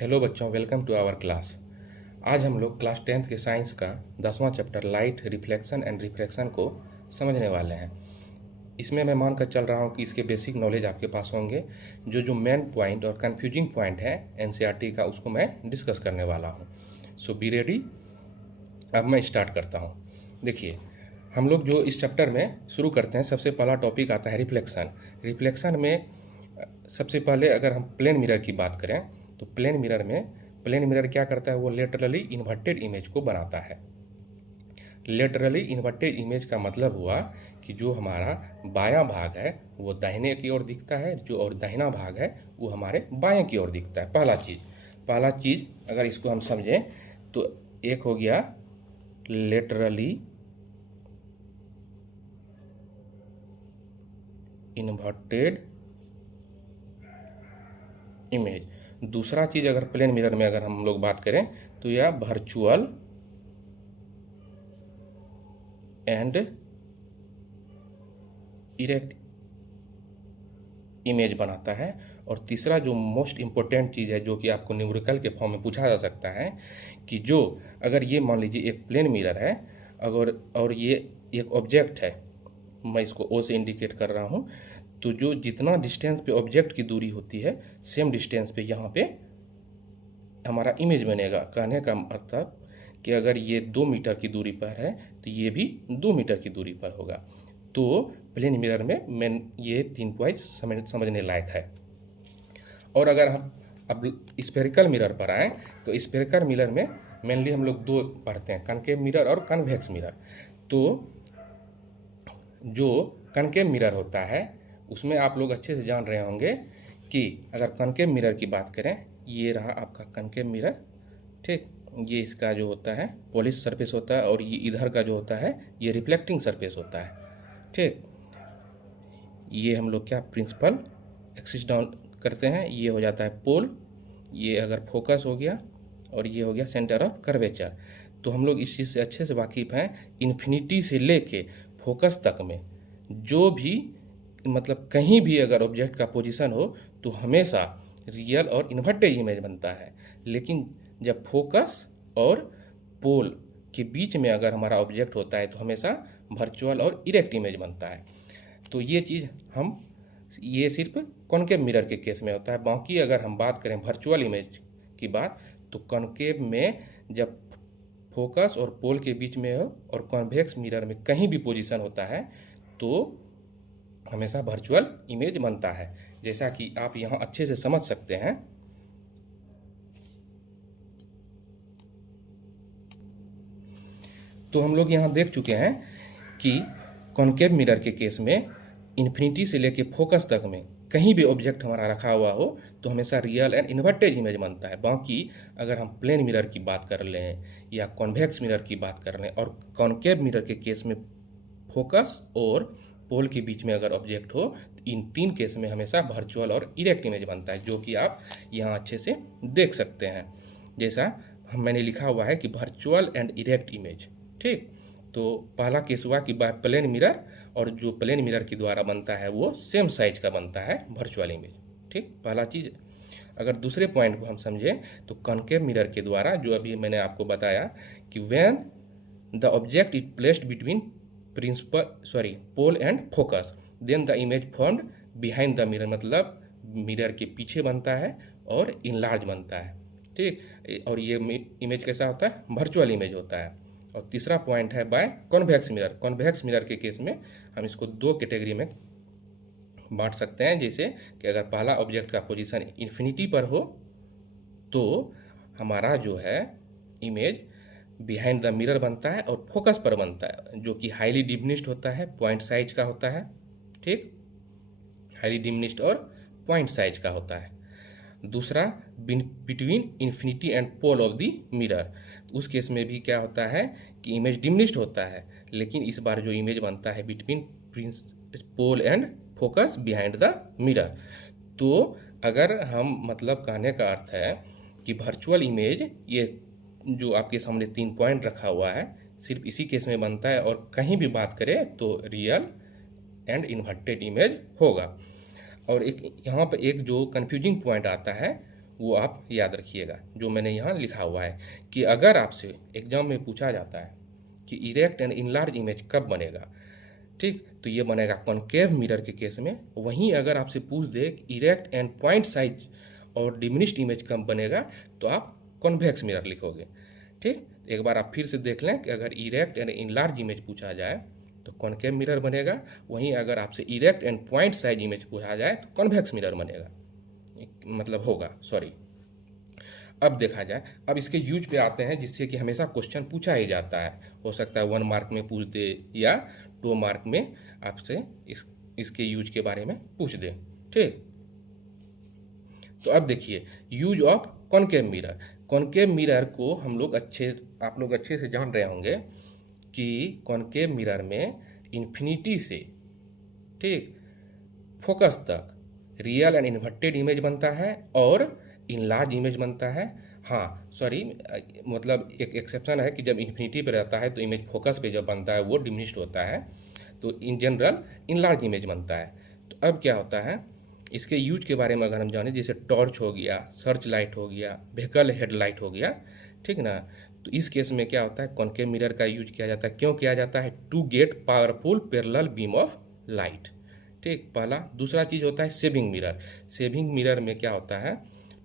Hello बच्चों, welcome to our class. आज हम लोग क्लास 10th के साइंस का 10वां chapter light reflection and refraction को समझने वाले हैं। इसमें मैं मानकर चल रहा हूँ कि इसके बेसिक नॉलेज आपके पास होंगे। जो मेन पॉइंट और कंफ्यूजिंग पॉइंट है एनसीईआरटी का, उसको मैं डिस्कस करने वाला हूँ। सो बी रेडी। अब मैं स्टार्ट करता हूँ। देखिए, हम लोग जो इस चैप्टर में शुरू करते हैं, सबसे पहला टॉपिक आता है रिफ्लेक्शन। रिफ्लेक्शन में सबसे पहले अगर हम प्लेन मिरर की बात करें तो प्लेन मिरर क्या करता है, वो लेटरली इन्वर्टेड इमेज को बनाता है। लेटरली इन्वर्टेड इमेज का मतलब हुआ कि जो हमारा बायां भाग है वो दाहिने की ओर दिखता है, जो और दाहिना भाग है वो हमारे बाएं की ओर दिखता है। पहला चीज़ अगर इसको हम समझें तो एक हो गया लेटरली इन्वर्टेड इमेज। दूसरा चीज़ अगर प्लेन मिरर में अगर हम लोग बात करें तो यह वर्चुअल एंड इरेक्ट इमेज बनाता है। और तीसरा जो मोस्ट इम्पोर्टेंट चीज़ है, जो कि आपको न्यूमेरिकल के फॉर्म में पूछा जा सकता है, कि जो अगर ये मान लीजिए एक प्लेन मिरर है अगर और ये एक ऑब्जेक्ट है, मैं इसको ओ से इंडिकेट कर रहा हूँ, तो जो जितना डिस्टेंस पे ऑब्जेक्ट की दूरी होती है सेम डिस्टेंस पे यहाँ पे हमारा इमेज बनेगा। कहने का मतलब कि अगर ये 2 मीटर की दूरी पर है तो ये भी 2 मीटर की दूरी पर होगा। तो प्लेन मिरर में मेन ये 3 पॉइंट समझने लायक है। और अगर हम अब स्फेरिकल मिरर पर आएँ तो स्फेरिकल मिरर में मेनली हम लोग दो पढ़ते हैं, कनकेव मिरर और कन्वेक्स मिरर। तो जो कनकेव मिरर होता है उसमें आप लोग अच्छे से जान रहे होंगे कि अगर कनकेव मिरर की बात करें, ये रहा आपका कनकेव मिरर, ठीक। ये इसका जो होता है पॉलिश सरफेस होता है, और ये इधर का जो होता है ये रिफ्लेक्टिंग सरफेस होता है, ठीक। ये हम लोग क्या प्रिंसिपल एक्सिस डाउन करते हैं, ये हो जाता है पोल, ये अगर फोकस हो गया, और ये हो गया सेंटर ऑफ कर्वेचर। तो हम लोग इस चीज़ से अच्छे से वाकिफ़ हैं। इन्फिनिटी से लेके फोकस तक में जो भी मतलब कहीं भी अगर ऑब्जेक्ट का पोजीशन हो तो हमेशा रियल और इन्वर्टेड इमेज बनता है। लेकिन जब फोकस और पोल के बीच में अगर हमारा ऑब्जेक्ट होता है तो हमेशा वर्चुअल और इरेक्ट इमेज बनता है। तो ये चीज़ ये सिर्फ कॉनकेव मिरर के केस में होता है। बाकी अगर हम बात करें वर्चुअल इमेज की बात, तो कॉनकेव में जब फोकस और पोल के बीच में हो और कॉन्वेक्स मिरर में कहीं भी पोजीशन होता है तो हमेशा वर्चुअल इमेज बनता है, जैसा कि आप यहाँ अच्छे से समझ सकते हैं। तो हम लोग यहाँ देख चुके हैं कि कॉनकेव मिरर के केस में इन्फिनिटी से लेके फोकस तक में कहीं भी ऑब्जेक्ट हमारा रखा हुआ हो तो हमेशा रियल एंड इन्वर्टेड इमेज बनता है। बाकी अगर हम प्लेन मिरर की बात कर लें या कॉन्वेक्स मिरर की बात कर लें, और कॉनकेव मिरर के केस में फोकस और पोल के बीच में अगर ऑब्जेक्ट हो तो इन 3 केस में हमेशा वर्चुअल और इरेक्ट इमेज बनता है, जो कि आप यहाँ अच्छे से देख सकते हैं। जैसा मैंने लिखा हुआ है कि वर्चुअल एंड इरेक्ट इमेज, ठीक। तो पहला केस हुआ कि बाय प्लेन मिरर, और जो प्लेन मिरर के द्वारा बनता है वो सेम साइज का बनता है वर्चुअल इमेज, ठीक। पहला चीज़। अगर दूसरे पॉइंट को हम समझें तो कॉनकेव मिरर के द्वारा, जो अभी मैंने आपको बताया कि when the object is placed between pole and focus then the image formed behind the mirror, मतलब मिरर के पीछे बनता है और इनलार्ज बनता है, ठीक। और ये इमेज कैसा होता है, वर्चुअल इमेज होता है। और तीसरा पॉइंट है by convex mirror. Convex mirror के केस में हम इसको 2 कैटेगरी में बांट सकते हैं। जैसे कि अगर पहला ऑब्जेक्ट का पोजीशन इन्फिनिटी पर हो तो हमारा जो है इमेज बिहाइंड द मिरर बनता है और फोकस पर बनता है, जो कि हाईली डिमिनिश्ड होता है, पॉइंट साइज का होता है, ठीक। हाईली डिमिनिश्ड और पॉइंट साइज का होता है। दूसरा between infinity and pole of the mirror, उस केस में भी क्या होता है कि इमेज डिमिनिश्ड होता है, लेकिन इस बार जो इमेज बनता है between pole and focus behind the mirror. तो अगर हम मतलब कहने का अर्थ है कि वर्चुअल इमेज, ये जो आपके सामने 3 पॉइंट रखा हुआ है, सिर्फ इसी केस में बनता है, और कहीं भी बात करें तो रियल एंड इन्वर्टेड इमेज होगा। और एक यहाँ पर एक जो कन्फ्यूजिंग पॉइंट आता है वो आप याद रखिएगा, जो मैंने यहाँ लिखा हुआ है कि अगर आपसे एग्जाम में पूछा जाता है कि इरेक्ट एंड इनलार्ज इमेज कब बनेगा, ठीक, तो ये बनेगा कॉनकेव मिरर के केस में। वहीं अगर आपसे पूछ दे कि इरेक्ट एंड पॉइंट साइज और डिमिनिश्ड इमेज कब बनेगा, तो आप कॉन्वेक्स मिरर लिखोगे। ठीक, एक बार आप फिर से देख लें कि अगर इरेक्ट एंड इनलार्ज इमेज पूछा जाए तो कॉनकेव मिरर बनेगा, वहीं अगर आपसे erect and point size image पूछा जाए तो कॉन्वेक्स मिरर बनेगा, मतलब होगा, सॉरी। अब देखा जाए, अब इसके यूज पे आते हैं, जिससे कि हमेशा क्वेश्चन पूछा ही जाता है। हो सकता है 1 मार्क में पूछ दे या 2 मार्क में आपसे इसके यूज के बारे में पूछ दे। ठीक, तो अब देखिए use of concave mirror. Concave mirror को आप लोग अच्छे से जान रहे होंगे कि कॉनकेव मिरर में इन्फिनिटी से, ठीक, फोकस तक रियल एंड इन्वर्टेड इमेज बनता है और इनलार्ज इमेज बनता है। हाँ सॉरी, मतलब एक एक्सेप्शन है कि जब इन्फिनिटी पे रहता है तो इमेज फोकस पे जब बनता है वो डिमिनिश्ड होता है, तो इन जनरल इनलार्ज इमेज बनता है। तो अब क्या होता है, इसके यूज के बारे में अगर हम जाने, जैसे टॉर्च हो गया, सर्च लाइट हो गया, व्हीकल हेडलाइट हो गया, ठीक ना, तो इस केस में क्या होता है, कॉनकेव मिरर का यूज किया जाता है। क्यों किया जाता है? To get powerful parallel beam of light. ठीक, पहला। दूसरा चीज़ होता है सेविंग मिरर। सेविंग मिरर में क्या होता है,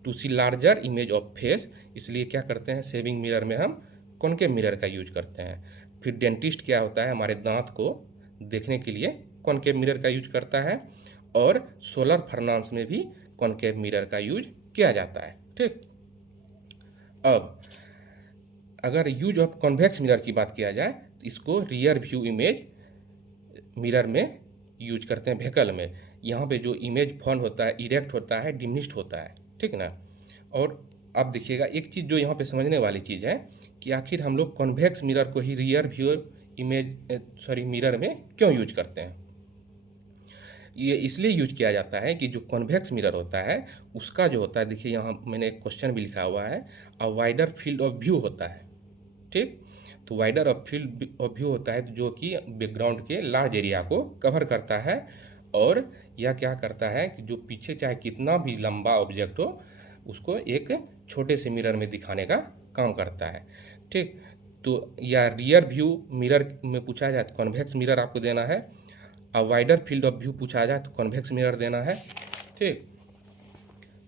to see larger image of face, इसलिए क्या करते हैं, सेविंग मिरर में हम कॉनकेव मिरर का यूज करते हैं। फिर डेंटिस्ट क्या होता है, हमारे दांत को देखने के लिए कॉनकेव मिरर का यूज करता है, और सोलर फर्नांस में भी कॉनकेव मिरर का यूज किया जाता है। ठीक, अब अगर यूज ऑफ कॉन्वेक्स मिरर की बात किया जाए तो इसको रियर व्यू इमेज मिरर में यूज करते हैं, व्हीकल में। यहाँ पे जो इमेज फॉर्म होता है, इरेक्ट होता है, डिमिनिश्ड होता है, ठीक ना। और अब देखिएगा एक चीज़ जो यहाँ पे समझने वाली चीज़ है कि आखिर हम लोग कॉन्वेक्स मिरर को ही रियर व्यू मिरर में क्यों यूज करते हैं। ये इसलिए यूज किया जाता है कि जो कॉन्वेक्स मिरर होता है उसका जो होता है, देखिए यहाँ मैंने एक क्वेश्चन भी लिखा हुआ है, a wider field of view होता है। ठीक, तो wider of field of view होता है जो कि बैकग्राउंड के लार्ज एरिया को कवर करता है, और यह क्या करता है कि जो पीछे चाहे कितना भी लंबा ऑब्जेक्ट हो उसको एक छोटे से मिरर में दिखाने का काम करता है। ठीक, तो या रियर व्यू मिरर में पूछा जाए तो कॉन्वेक्स मिरर आपको देना है, a wider field of view पूछा जाए तो कॉन्वेक्स मिरर देना है। ठीक,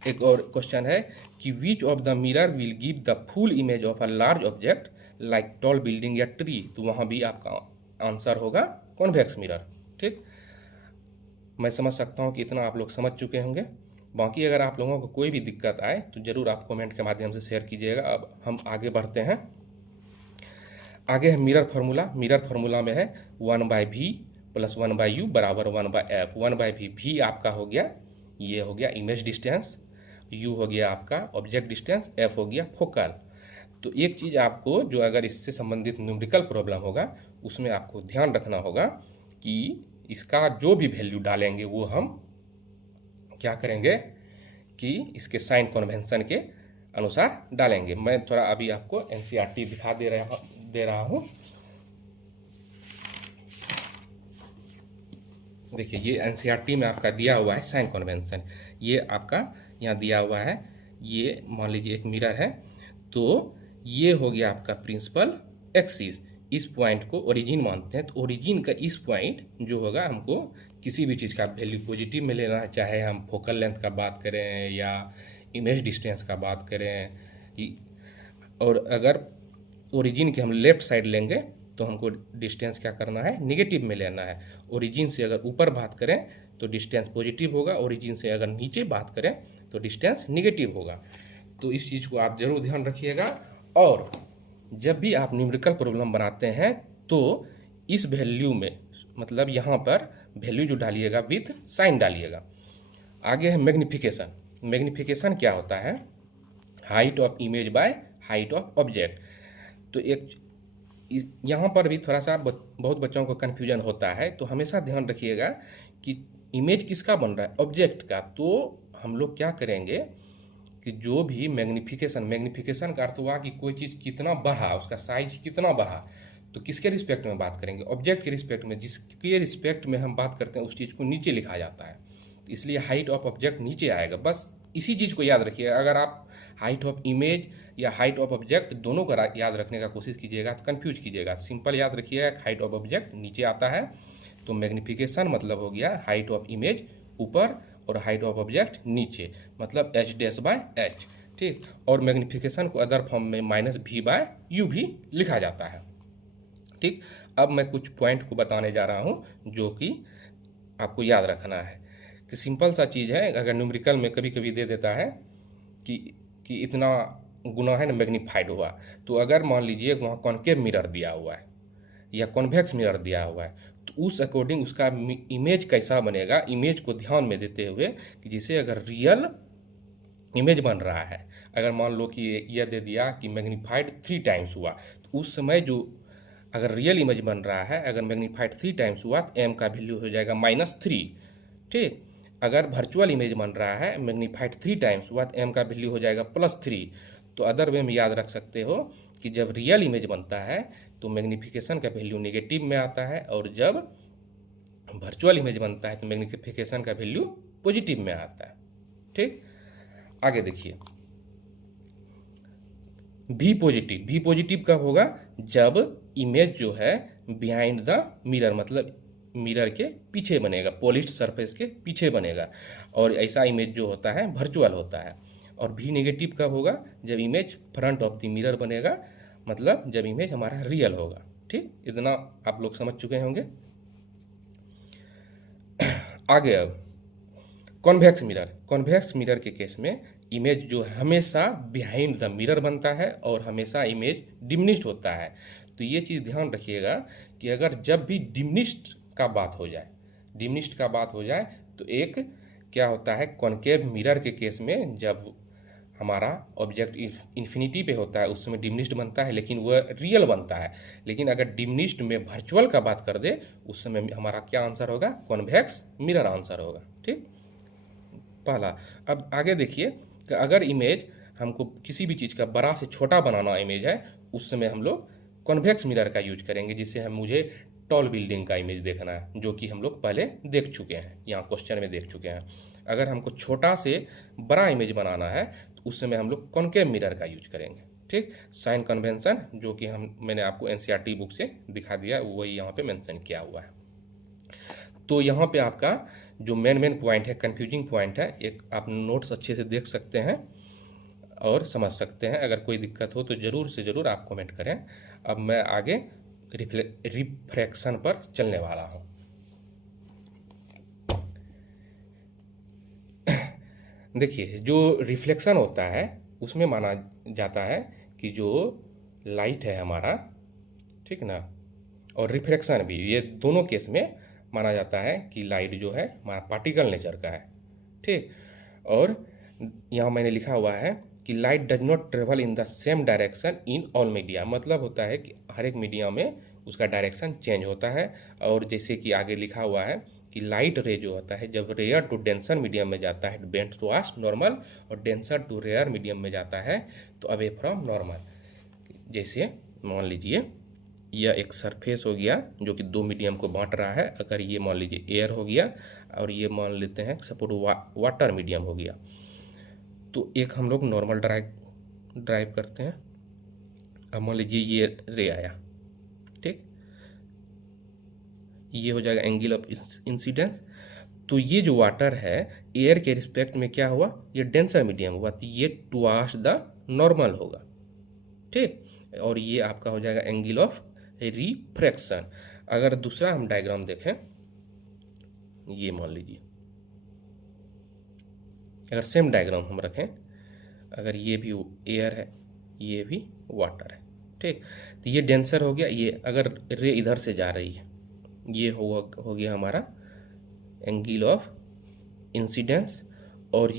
एक और क्वेश्चन है कि which of the mirror will give the full image of a large object like tall building या ट्री, तो वहाँ भी आपका आंसर होगा कॉन्वेक्स मिरर। ठीक, मैं समझ सकता हूँ कि इतना आप लोग समझ चुके होंगे। बाकी अगर आप लोगों को कोई भी दिक्कत आए तो ज़रूर आप कमेंट के माध्यम से शेयर कीजिएगा। अब हम आगे बढ़ते हैं। आगे है मिरर फार्मूला। मिरर फार्मूला में है 1/v + 1/u बराबर 1/f। 1/v, v आपका हो गया, ये हो गया इमेज डिस्टेंस, u हो गया आपका ऑब्जेक्ट डिस्टेंस, f हो गया फोकल। तो एक चीज़ आपको जो अगर इससे संबंधित न्यूमेरिकल प्रॉब्लम होगा उसमें आपको ध्यान रखना होगा कि इसका जो भी वैल्यू डालेंगे वो हम क्या करेंगे कि इसके साइन कन्वेंशन के अनुसार डालेंगे। मैं थोड़ा अभी आपको एनसीईआरटी दिखा दे रहा हूँ। देखिए ये एनसीईआरटी में आपका दिया हुआ है साइन कन्वेंशन, ये आपका यहाँ दिया हुआ है। ये मान लीजिए एक मिरर है, तो ये हो गया आपका प्रिंसिपल एक्सिस। इस पॉइंट को ओरिजिन मानते हैं, तो ओरिजिन का इस पॉइंट जो होगा हमको किसी भी चीज़ का वैल्यू पॉजिटिव में लेना है, चाहे हम फोकल लेंथ का बात करें या इमेज डिस्टेंस का बात करें। और अगर ओरिजिन के हम लेफ्ट साइड लेंगे तो हमको डिस्टेंस क्या करना है, निगेटिव में लेना है। ओरिजिन से अगर ऊपर बात करें तो डिस्टेंस पॉजिटिव होगा, ओरिजिन से अगर नीचे बात करें तो डिस्टेंस निगेटिव होगा। तो इस चीज़ को आप ज़रूर ध्यान रखिएगा। और जब भी आप न्यूमेरिकल प्रॉब्लम बनाते हैं तो इस वैल्यू में, मतलब यहाँ पर वैल्यू जो डालिएगा विथ साइन डालिएगा। आगे है मैग्निफिकेशन। मैग्निफिकेशन क्या होता है, height of image by height of object. तो एक यहाँ पर भी थोड़ा सा बहुत बच्चों को कन्फ्यूजन होता है, तो हमेशा ध्यान रखिएगा कि इमेज किसका बन रहा है, ऑब्जेक्ट का। तो हम लोग क्या करेंगे कि जो भी मैग्निफिकेशन का अर्थ हुआ कि कोई चीज़ कितना बढ़ा, उसका साइज कितना बढ़ा, तो किसके रिस्पेक्ट में बात करेंगे, ऑब्जेक्ट के रिस्पेक्ट में। जिसके रिस्पेक्ट में हम बात करते हैं उस चीज़ को नीचे लिखा जाता है, तो इसलिए हाइट ऑफ ऑब्जेक्ट नीचे आएगा। बस इसी चीज़ को याद रखिए। अगर आप हाइट ऑफ इमेज या हाइट ऑफ ऑब्जेक्ट दोनों को याद रखने का कोशिश कीजिएगा तो कंफ्यूज कीजिएगा। सिंपल याद रखिएगा, हाइट ऑफ ऑब्जेक्ट नीचे आता है, तो मैग्नीफिकेशन मतलब हो गया हाइट ऑफ इमेज ऊपर और हाइट ऑफ ऑब्जेक्ट नीचे, मतलब एच डैश बाय एच। ठीक, और मैग्नीफिकेशन को अदर फॉर्म में माइनस वी बाय यू भी लिखा जाता है। ठीक, अब मैं कुछ पॉइंट को बताने जा रहा हूँ जो कि आपको याद रखना है। कि सिंपल सा चीज़ है, अगर न्यूमेरिकल में कभी कभी दे देता है कि कि इतना गुना है ना मैग्नीफाइड हुआ, तो अगर मान लीजिए वहाँ कॉनकेव मिरर दिया हुआ है या कॉन्वेक्स मिरर दिया हुआ है, तो उस अकॉर्डिंग उसका इमेज कैसा बनेगा, इमेज को ध्यान में देते हुए कि जिसे अगर रियल इमेज बन रहा है, अगर मान लो कि यह दे दिया कि मैग्नीफाइड 3 टाइम्स हुआ, तो उस समय जो अगर रियल इमेज बन रहा है, अगर मैग्नीफाइड 3 टाइम्स हुआ तो एम का वैल्यू हो जाएगा -3। ठीक, अगर वर्चुअल इमेज बन रहा है, मैग्नीफाइड 3 टाइम्स हुआ तो एम का वैल्यू हो जाएगा +3। तो अदर वे में याद रख सकते हो कि जब रियल इमेज बनता है तो मैग्नीफिकेशन का वैल्यू नेगेटिव में आता है, और जब वर्चुअल इमेज बनता है तो मैग्नीफिकेशन का वैल्यू पॉजिटिव में आता है। ठीक, आगे देखिए, वी पॉजिटिव कब होगा, जब इमेज जो है बिहाइंड द मिरर, मतलब मिरर के पीछे बनेगा, पॉलिश्ड सरफेस के पीछे बनेगा, और ऐसा इमेज जो होता है वर्चुअल होता है। और वी नेगेटिव कब होगा, जब image front of the mirror बनेगा, मतलब जब इमेज हमारा रियल होगा। ठीक, इतना आप लोग समझ चुके होंगे। आगे अब कॉन्वेक्स मिरर के केस में इमेज जो हमेशा बिहाइंड द मिरर बनता है और हमेशा इमेज डिमिनिश्ड होता है। तो ये चीज़ ध्यान रखिएगा कि अगर जब भी डिमिनिश्ड का बात हो जाए तो एक क्या होता है, कॉनकेव मिरर के केस में जब हमारा ऑब्जेक्ट इन्फिनिटी पे होता है उस समय डिमिनिश्ड बनता है, लेकिन वह रियल बनता है। लेकिन अगर डिमिनिश्ड में वर्चुअल का बात कर दे उस समय हमारा क्या आंसर होगा, कॉन्वेक्स मिरर आंसर होगा। ठीक, पहला। अब आगे देखिए कि अगर इमेज हमको किसी भी चीज़ का बड़ा से छोटा बनाना इमेज है, उस समय हम लोग कॉन्वेक्स मिरर का यूज करेंगे। जिससे हम मुझे टॉल बिल्डिंग का इमेज देखना है, जो कि हम लोग पहले देख चुके हैं, यहाँ क्वेश्चन में देख चुके हैं। अगर हमको छोटा से बड़ा इमेज बनाना है तो उस समय हम लोग कॉनकेव मिरर का यूज करेंगे। ठीक, साइन कन्वेंशन जो कि मैंने आपको एनसीईआरटी बुक से दिखा दिया, वही यहाँ पे मेंशन किया हुआ है। तो यहाँ पे आपका जो मेन पॉइंट है, कंफ्यूजिंग पॉइंट है, एक आप नोट्स अच्छे से देख सकते हैं और समझ सकते हैं। अगर कोई दिक्कत हो तो ज़रूर से ज़रूर आप कमेंट करें। अब मैं आगे रिफ्रैक्शन पर चलने वाला हूँ। देखिए, जो रिफ्लेक्शन होता है उसमें माना जाता है कि जो लाइट है हमारा, ठीक ना, और रिफ्रैक्शन भी, ये दोनों केस में माना जाता है कि लाइट जो है हमारा पार्टिकल नेचर का है। ठीक, और यहाँ मैंने लिखा हुआ है कि light does not travel in the same direction in all media, मतलब होता है कि हर एक मीडिया में उसका डायरेक्शन चेंज होता है। और जैसे कि आगे लिखा हुआ है कि लाइट रे जो होता है जब रेयर टू डेंसर मीडियम में जाता है बेंड टुवर्ड्स नॉर्मल, और डेंसर टू रेयर मीडियम में जाता है तो अवे फ्रॉम नॉर्मल। जैसे मान लीजिए यह एक सरफेस हो गया जो कि दो मीडियम को बांट रहा है। अगर ये मान लीजिए एयर हो गया और ये मान लेते हैं सपोज वाटर मीडियम हो गया, तो एक हम लोग नॉर्मल ड्राइव करते हैं। अब मान लीजिए ये रे आया, ठीक, ये हो जाएगा एंगल ऑफ इंसिडेंस। तो ये जो वाटर है एयर के रिस्पेक्ट में क्या हुआ, ये डेंसर मीडियम हुआ, तो ये टुवर्ड्स द नॉर्मल होगा। ठीक, और ये आपका हो जाएगा एंगल ऑफ रिफ्रैक्शन। अगर दूसरा हम डायग्राम देखें, ये मान लीजिए अगर सेम डायग्राम हम रखें, अगर ये भी एयर है ये भी वाटर है, ठीक, तो ये डेंसर हो गया। ये अगर रे इधर से जा रही है, ये हो गया हमारा एंगल ऑफ इंसिडेंस। और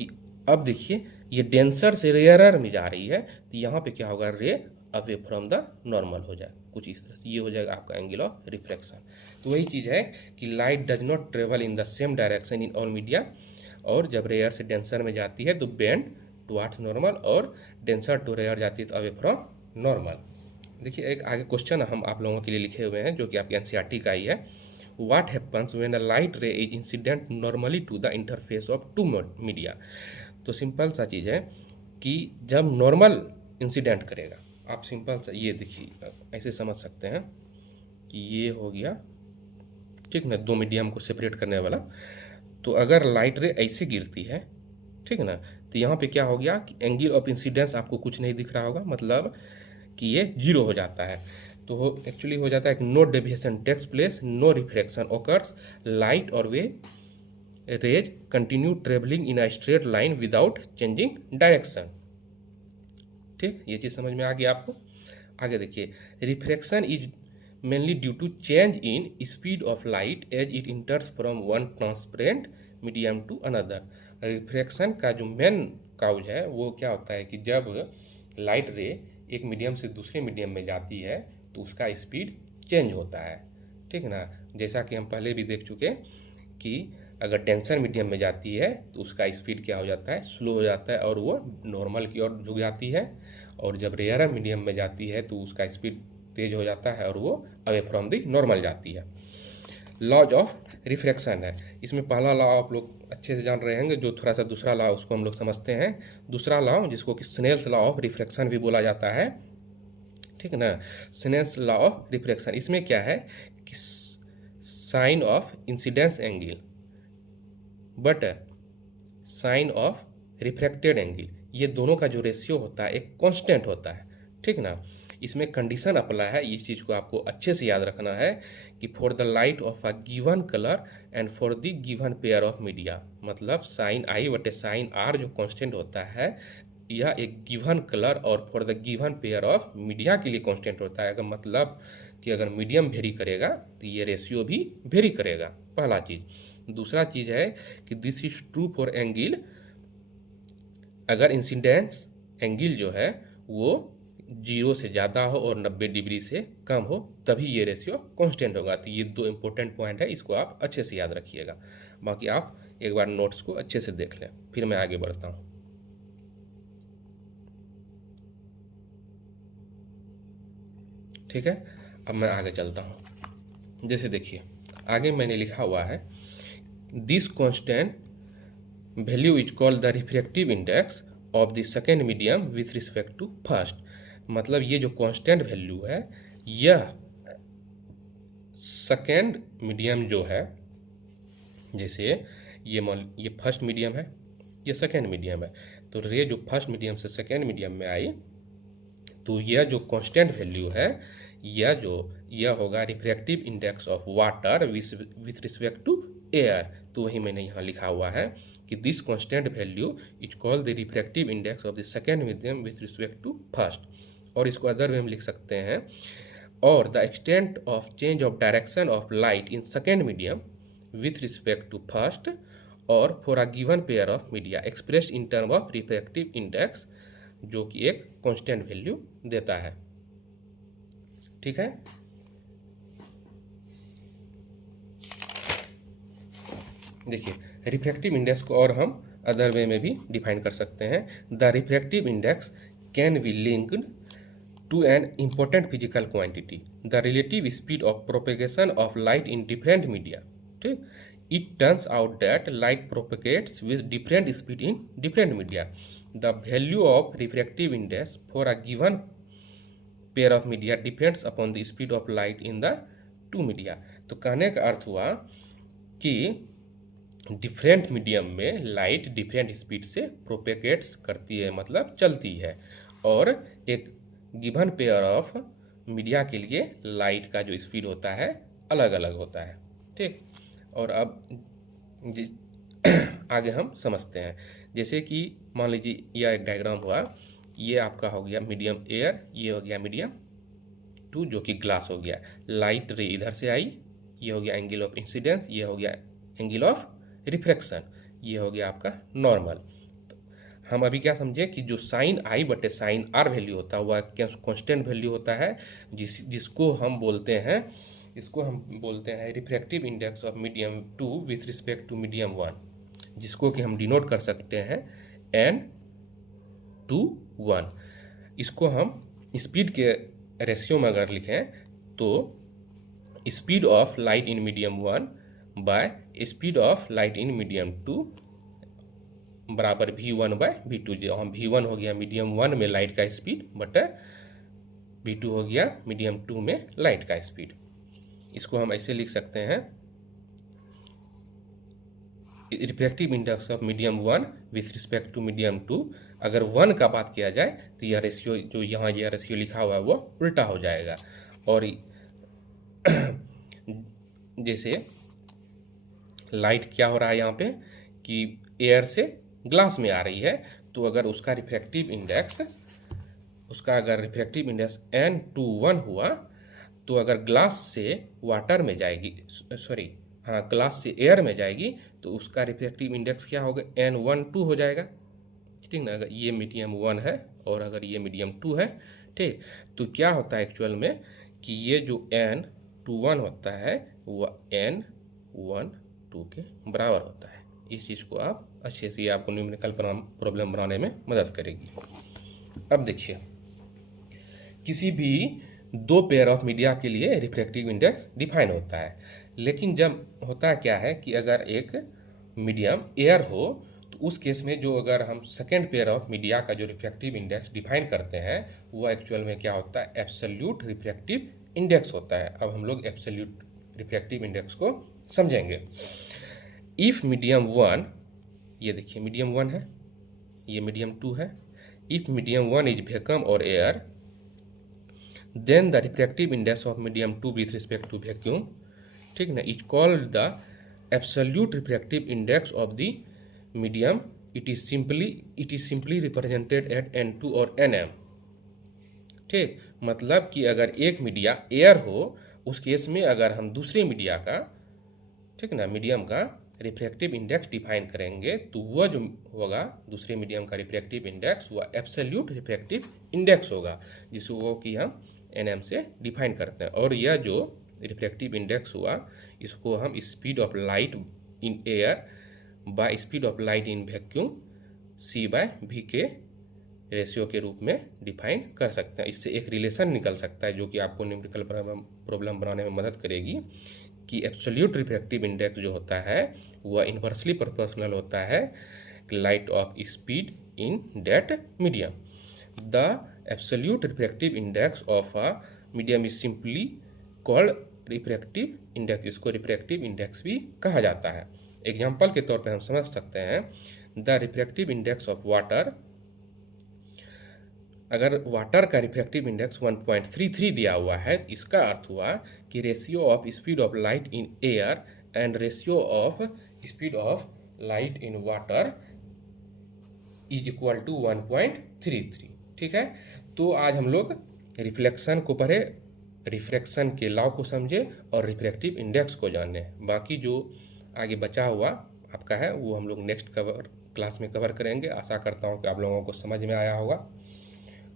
अब देखिए ये डेंसर से रेयरर में जा रही है, तो यहाँ पे क्या होगा, रे अवे फ्रॉम द नॉर्मल हो जाएगा, कुछ इस तरह से। ये हो जाएगा आपका एंगल ऑफ रिफ्रैक्शन। तो वही चीज़ है कि light does not travel in the same direction in all media, और जब रेयर से डेंसर में जाती है तो बेंड टुवर्ड्स नॉर्मल, और डेंसर टू रेयर जाती है तो अवे फ्रॉम नॉर्मल। देखिए एक आगे क्वेश्चन हम आप लोगों के लिए लिखे हुए हैं जो कि आपके एनसीईआरटी का ही है। What happens when a light ray is incident normally to the interface of two media. तो सिंपल सा चीज़ है कि जब नॉर्मल इंसिडेंट करेगा, आप सिंपल सा ये देखिए ऐसे समझ सकते हैं कि ये हो गया, ठीक ना, दो मीडियम को सेपरेट करने वाला। तो अगर लाइट रे ऐसे गिरती है, ठीक ना, तो यहाँ पे क्या हो गया कि एंगल ऑफ इंसिडेंस आपको कुछ नहीं दिख रहा होगा, मतलब कि ये जीरो हो जाता है। तो एक्चुअली हो जाता है कि no deviation takes place, no refraction occurs, light और the rays continue travelling in a straight line without changing direction. ठीक, ये चीज़ समझ में आ गया आपको। आगे देखिए, refraction is mainly due to change in speed of light as it enters from one transparent medium to another. Refraction का जो मेन काउज है वो क्या होता है कि जब लाइट रे एक मीडियम से दूसरे मीडियम में जाती है तो उसका स्पीड चेंज होता है, ठीक ना। जैसा कि हम पहले भी देख चुके कि अगर डेंसर मीडियम में जाती है तो उसका स्पीड क्या हो जाता है, स्लो हो जाता है और वो नॉर्मल की ओर झुक जाती है। और जब रेयर मीडियम में जाती है तो उसका स्पीड तेज हो जाता है और वो अवे फ्रॉम दी नॉर्मल जाती है। लॉज ऑफ रिफ्रैक्शन है, इसमें पहला लॉ आप लोग अच्छे से जान रहे होंगे, जो थोड़ा सा दूसरा लॉ उसको हम लोग समझते हैं। दूसरा लॉ जिसको कि स्नेल्स लॉ ऑफ रिफ्रैक्शन भी बोला जाता है, ठीक है ना। स्नेल्स लॉ ऑफ रिफ्रैक्शन, इसमें क्या है कि sine of incidence angle but sine of refracted angle, ये दोनों का जो रेशियो होता है एक कांस्टेंट होता है, ठीक ना। इसमें कंडीशन अप्लाई है, इस चीज़ को आपको अच्छे से याद रखना है कि for the light of a given colour and for the given pair of media, मतलब साइन आई बटे साइन आर जो कांस्टेंट होता है यह एक गिवन कलर और for the given pair of media के लिए कांस्टेंट होता है। अगर मतलब कि अगर मीडियम वेरी करेगा तो ये रेशियो भी वेरी करेगा, पहला चीज़। दूसरा चीज़ है कि this is true for angle, अगर इंसिडेंस एंगल जो है वो 0 से ज़्यादा हो और 90 डिग्री से कम हो तभी ये रेशियो कांस्टेंट होगा। तो ये दो इंपॉर्टेंट पॉइंट है, इसको आप अच्छे से याद रखिएगा। बाकी आप एक बार नोट्स को अच्छे से देख लें, फिर मैं आगे बढ़ता हूँ। ठीक है, अब मैं आगे चलता हूँ। जैसे देखिए आगे मैंने लिखा हुआ है this constant value is called the refractive index of the second medium with respect to first. मतलब ये जो कांस्टेंट वैल्यू है यह सेकेंड मीडियम जो है, जैसे ये फर्स्ट मीडियम है, ये सेकेंड मीडियम है, तो रे जो फर्स्ट मीडियम से सेकेंड मीडियम में आई तो यह जो कांस्टेंट वैल्यू है यह होगा refractive index of water with respect to air. तो वही मैंने यहाँ लिखा हुआ है कि this constant value is called the refractive index of the second medium with respect to first. और इसको अदर वे में लिख सकते हैं, और the extent of change of direction of light in second medium with respect to first और for a given pair of media expressed in term of refractive index, जो कि एक कांस्टेंट वैल्यू देता है। ठीक है, देखिए रिफ्रैक्टिव इंडेक्स को और हम अदर वे में भी डिफाइन कर सकते हैं। The refractive index can be linked to an important physical quantity, the relative speed of propagation of light in different media. ठीक, it turns out that light propagates with different speed in different media. The value of refractive index for a given pair of media depends upon the speed of light in the two media. तो कहने का अर्थ हुआ कि different medium में light different speed से प्रोपेगेट्स करती है, मतलब चलती है, और एक गिवन पेयर ऑफ मीडिया के लिए लाइट का जो स्पीड होता है अलग अलग होता है। ठीक, और अब आगे हम समझते हैं। जैसे कि मान लीजिए यह एक डायग्राम हुआ, ये आपका हो गया मीडियम एयर, ये हो गया मीडियम टू जो कि ग्लास हो गया। लाइट रे इधर से आई, ये हो गया एंगल ऑफ इंसिडेंस, ये हो गया एंगल ऑफ रिफ्रैक्शन, ये हो गया आपका नॉर्मल। तो हम अभी क्या समझे कि जो साइन आई बटे साइन आर वैल्यू होता है वह कांस्टेंट वैल्यू होता है, जिसको हम बोलते हैं, इसको हम बोलते हैं refractive index of medium two with respect to medium one, जिसको कि हम डिनोट कर सकते हैं n/1। इसको हम स्पीड के रेशियो में अगर लिखें तो speed of light in medium one by speed of light in medium two बराबर V1/V2, जो हम V1 हो गया मीडियम 1 में लाइट का स्पीड बटा V2 हो गया मीडियम 2 में लाइट का स्पीड। इसको हम ऐसे लिख सकते हैं, refractive index of medium 1 with respect to medium 2। अगर 1 का बात किया जाए तो यह रेशियो, जो यहाँ यह रेशियो लिखा हुआ है वो उल्टा हो जाएगा। और जैसे लाइट क्या हो रहा है यहाँ पे कि एयर से ग्लास में आ रही है, तो अगर उसका रिफ्रैक्टिव इंडेक्स n21 हुआ, तो अगर ग्लास से वाटर में जाएगी, ग्लास से एयर में जाएगी, तो उसका रिफ्रैक्टिव इंडेक्स क्या होगा, n12 हो जाएगा। ठीक ना, अगर ये मीडियम 1 है और अगर ये मीडियम 2 है, ठीक, तो क्या होता है एक्चुअल में कि ये जो n21 होता है वह n12 के बराबर होता है। इस चीज़ को आप अच्छे से, ये आपको न्यूमेरिकल प्रॉब्लम बनाने में मदद करेगी। अब देखिए, किसी भी दो पेयर ऑफ मीडिया के लिए रिफ्रैक्टिव इंडेक्स डिफाइन होता है, लेकिन जब होता क्या है कि अगर एक मीडियम एयर हो, तो उस केस में जो अगर हम सेकेंड पेयर ऑफ मीडिया का जो रिफ्रैक्टिव इंडेक्स डिफाइन करते हैं वो एक्चुअल में क्या होता है, एब्सोल्यूट रिफ्रैक्टिव इंडेक्स होता है। अब हम लोग एब्सोल्यूट रिफ्रैक्टिव इंडेक्स को समझेंगे। इफ मीडियम 1, ये देखिए मीडियम 1 है, ये मीडियम 2 है। इफ मीडियम 1 इज वैक्यूम और air, then the refractive index of medium 2 with respect to vacuum, ठीक ना, is called the absolute refractive index of the medium. It is simply represented at n2 और nm। ठीक, मतलब कि अगर एक media air हो, उस केस में अगर हम दूसरे मीडिया का, ठीक ना, मीडियम का रिफ्रैक्टिव इंडेक्स डिफाइन करेंगे, तो वह जो होगा दूसरे मीडियम का रिफ्रैक्टिव इंडेक्स वह एब्सोल्यूट रिफ्रैक्टिव इंडेक्स होगा, जिसको कि हम nm से डिफाइन करते हैं। और यह जो रिफ्रैक्टिव इंडेक्स हुआ, इसको हम speed of light in air by speed of light in vacuum C/V के रेशियो के रूप में डिफाइन कर सकते हैं। इससे एक रिलेशन निकल सकता है जो कि आपको न्यूमेरिकल प्रॉब्लम बनाने में मदद करेगी कि एब्सोल्यूट रिफ्रैक्टिव इंडेक्स जो होता है वह इन्वर्सली प्रोपोर्शनल होता है light of speed in that medium. The absolute refractive index of a medium is simply called refractive index. इसको रिफ्रैक्टिव इंडेक्स भी कहा जाता है। एग्जाम्पल के तौर पे हम समझ सकते हैं, the refractive index of water, अगर वाटर का रिफ्रैक्टिव इंडेक्स 1.33 दिया हुआ है, तो इसका अर्थ हुआ कि ratio of speed of light in air and ratio of speed of light in water is equal to 1.33। ठीक है, तो आज हम लोग रिफ्लेक्शन को पढ़े, रिफ्रैक्शन के लॉ को समझे और रिफ्रैक्टिव इंडेक्स को जाने। बाकी जो आगे बचा हुआ आपका है वो हम लोग नेक्स्ट क्लास में कवर करेंगे। आशा करता हूँ कि आप लोगों को समझ में आया होगा।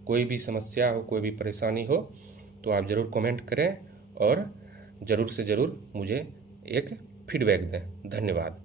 कोई भी समस्या हो, कोई भी परेशानी हो तो आप ज़रूर कमेंट करें और ज़रूर से ज़रूर मुझे एक फीडबैक दें। धन्यवाद।